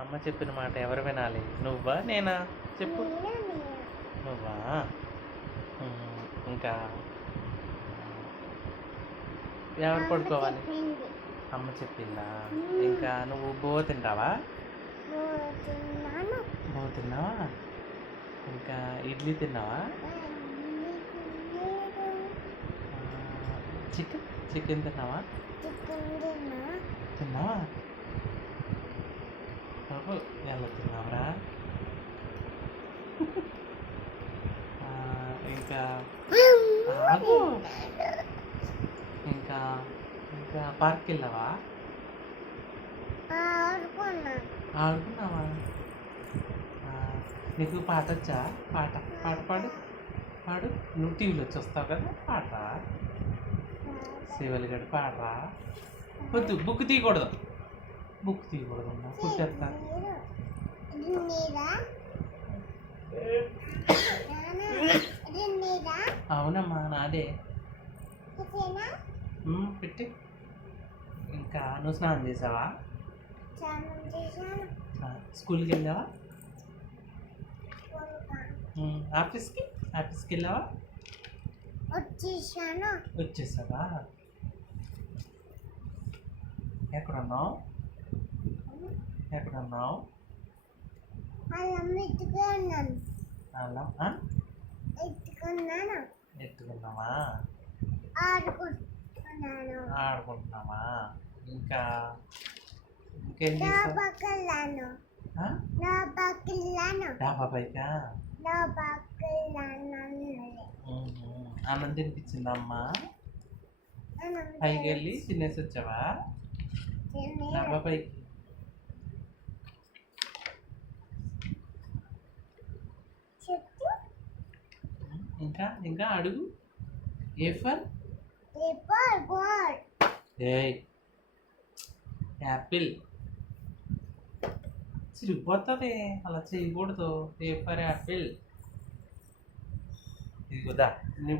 అమ్మ చెప్పిన మాట ఎవరు వినాలి, నువ్వా నేనా? చెప్పు. నువ్వా? ఇంకా ఎవరు పడుకోవాలి? అమ్మ చెప్పిందా? ఇంకా నువ్వు బువ్వ తింటావా? బువ్వ తిన్నావా? ఇంకా ఇడ్లీ తిన్నావా? చికెన్ తిన్నావా? తిన్నావా? బాబు ఎలా తిన్నావురా? ఇంకా ఆగు. ఇంకా ఇంకా పార్క్కి వెళ్ళావా? ఆడుకున్నావా? నీకు పాట వచ్చా? పాట పాట పాడు పాడు. నువ్వు టీవీలో వచ్చి వస్తావు కదా, పాడరా. శివలిగడు పాడరా. వద్దు, బుక్ తీయకూడదు, బుక్ తీయకూడదు అమ్మా, కుట్టేస్తా. అవునమ్మా, నాదే. పెట్టి. ఇంకా నువ్వు స్నానం చేసావా? స్కూల్కి వెళ్ళావా? ఆఫీస్కి వెళ్ళావా? వచ్చేసావా? ఎక్కడున్నావు? ఎత్తుకున్నావా? ఆడుకుంటున్నావా? ఇంకా ఇంకేం చేస్తావు? డాబా పైకా? అన్నం తినిపించిందా అమ్మ? పైకి వెళ్ళి తినేసి వచ్చావా? డాబా పైకి. ఇంకా ఇంకా అడుగు. A for Apple. చిరిగిపోతుంది, అలా చేయకూడదు. A for Apple. ఇదిగోదా నువ్వు